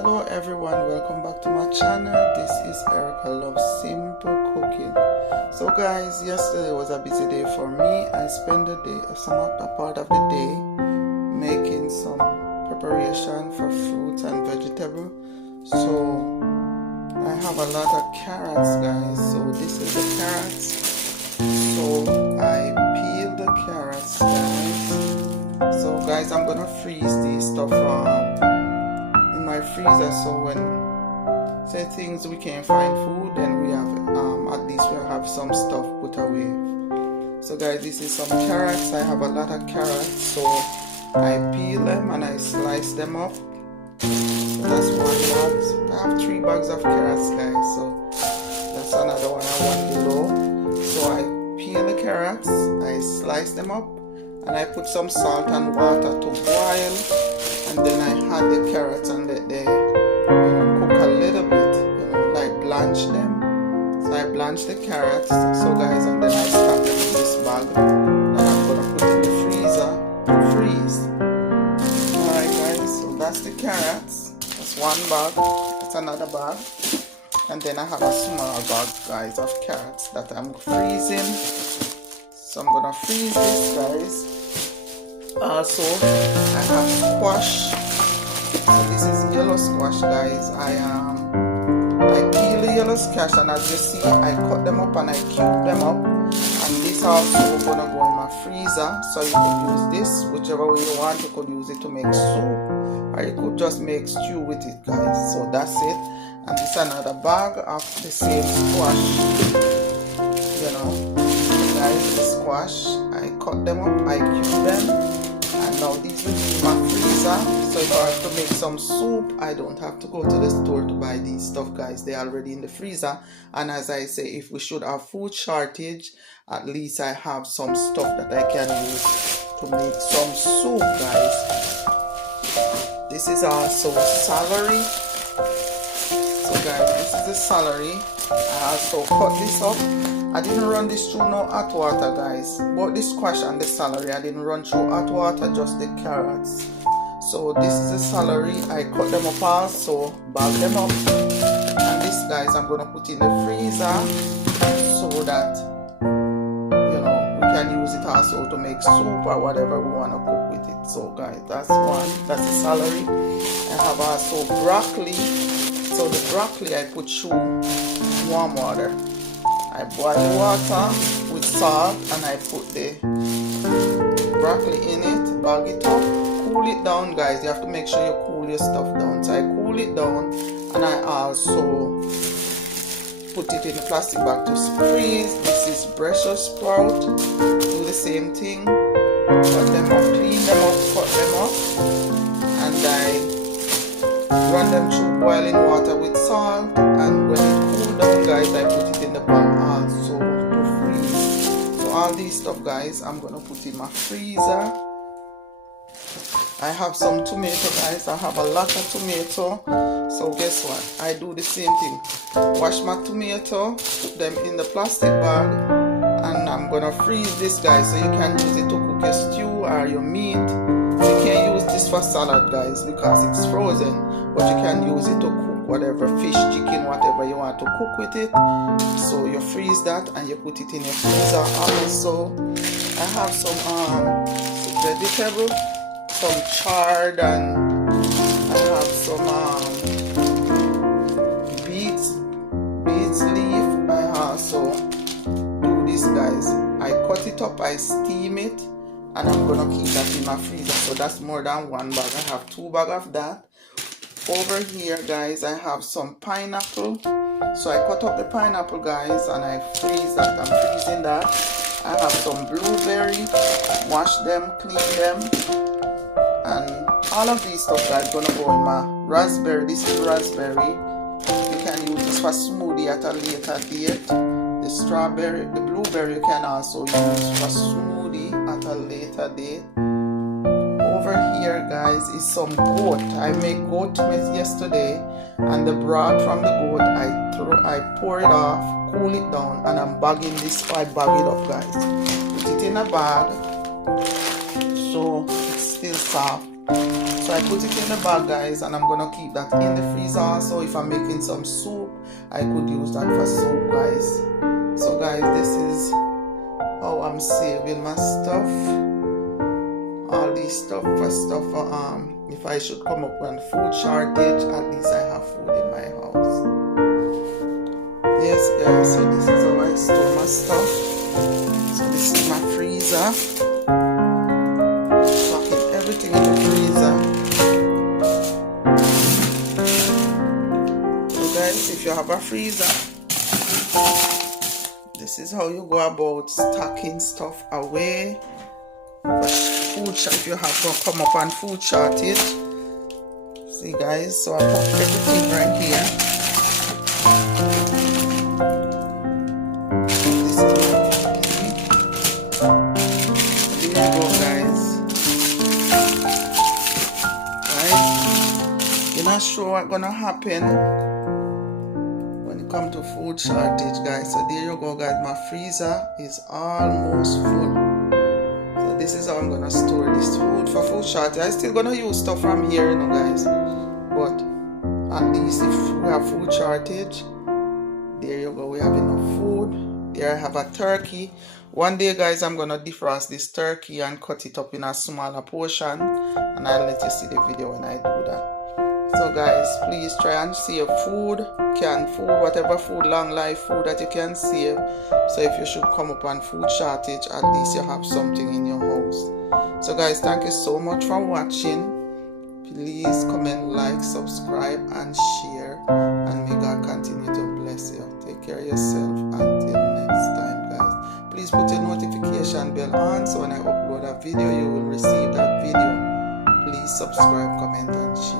Hello everyone, welcome back to my channel. This is Erica Loves Simple Cooking. So guys, yesterday was a busy day for me. I spent the day, a part of the day making some preparation for fruits and vegetables. So I have a lot of carrots, guys. So this is the carrots. So I peel the carrots, guys. So guys, I'm gonna freeze this stuff in my freezer, so when say things we can't find food, then we have at least we'll have some stuff put away. So guys, this is some carrots. I have a lot of carrots, so I peel them and I slice them up. So that's one bag. I have 3 bags of carrots, guys, so that's another one I want below. So I peel the carrots, I slice them up, and I put some salt and water to boil, and then I add the carrots and let them cook a little bit, like blanch them. So I blanch the carrots, so guys, and then I stuff them in this bag and I'm gonna put in the freezer to freeze. Alright guys, so that's the carrots. That's one bag. That's another bag. And then I have a small bag, guys, of carrots that I'm freezing. So I'm gonna freeze this, guys. Also, I have squash. So this is yellow squash, guys. I peel the yellow squash, and as you see, I cut them up and I cube them up. And this also gonna go in my freezer. So you could use this whichever way you want. You could use it to make soup, or you could just make stew with it, guys. So that's it. And this is another bag of the same squash. Guys, the squash, I cut them up, I cube them, and now these will be in my freezer. So if I have to make some soup, I don't have to go to the store to buy these stuff, guys. They're already in the freezer. And as I say, if we should have food shortage, at least I have some stuff that I can use to make some soup, guys. This is also celery. So guys, this is the celery. I also cut this up. I didn't run this through no hot water, guys. But the squash and the celery, I didn't run through hot water, just the carrots. So this is the celery. I cut them up also, bag them up. And this, guys, I'm gonna put in the freezer so that we can use it also to make soup or whatever we wanna cook with it. So guys, that's one. That's the celery. I have also broccoli. So the broccoli I put through warm water. I boil the water with salt and I put the broccoli in it, bag it up, cool it down, guys. You have to make sure you cool your stuff down. So I cool it down, and I also put it in a plastic bag to freeze. This is Brussels sprout. Do the same thing. Cut them up, clean them up, cut them up, and I run them through boiling water with salt, and when it cool down, guys, I put it in the pan also to freeze. So all these stuff, guys, I'm gonna put in my freezer. I have some tomato, guys. I have a lot of tomato. So guess what? I do the same thing. Wash my tomato, put them in the plastic bag, and I'm gonna freeze this, guys, so you can use it to cook your stew or your meat. You can't use this for salad, guys, because it's frozen, but you can use it to cook whatever fish, chicken, whatever you want to cook with it. So you freeze that and you put it in your freezer. Also, I have some vegetable, some chard, and I have some beets leaf. I also do this, guys. I cut it up, I steam it, and I'm gonna keep that in my freezer. So that's more than one bag. I have 2 bags of that. Over here, guys, I have some pineapple. So I cut up the pineapple, guys, and I freeze that. I'm freezing that. I have some blueberry. Wash them, clean them, and all of these stuff, guys, gonna go in my raspberry. This is raspberry. You can use this for smoothie at a later date. The strawberry, the blueberry, you can also use for smoothie at a later date. Over here, guys, is some goat. I made goat meat yesterday, and the broth from the goat, I pour it off, cool it down, and I'm bagging this. I bag it up, guys. Put it in a bag so it's still soft. So I put it in the bag, guys, and I'm gonna keep that in the freezer. Also, if I'm making some soup, I could use that for soup, guys. So guys, this is how I'm saving my stuff. All these stuff for if I should come up with food shortage, at least I have food in my house. Yes, guys, so this is how I store my stuff. So this is my freezer. Packing everything in the freezer. So guys, if you have a freezer, this is how you go about stocking stuff away. If you have to come up on food shortage. See guys, so I put everything right here. This is there you go, guys. Right? You're not sure what's gonna happen when it comes to food shortage, guys. So there you go, guys. My freezer is almost full. This is how I'm gonna store this food for food shortage. I'm still gonna use stuff from here, you know, guys. But at least if we have food shortage, there you go, we have enough food. There I have a turkey. One day, guys, I'm gonna defrost this turkey and cut it up in a smaller portion, and I'll let you see the video when I do that. So guys, please try and save food, canned food, whatever food, long life food that you can save. So if you should come up on food shortage, at least you have something in your house. So guys, thank you so much for watching. Please comment, like, subscribe and share, and may God continue to bless you. Take care of yourself until next time, guys. Please put your notification bell on, so when I upload a video, you will receive that video. Please subscribe, comment and share.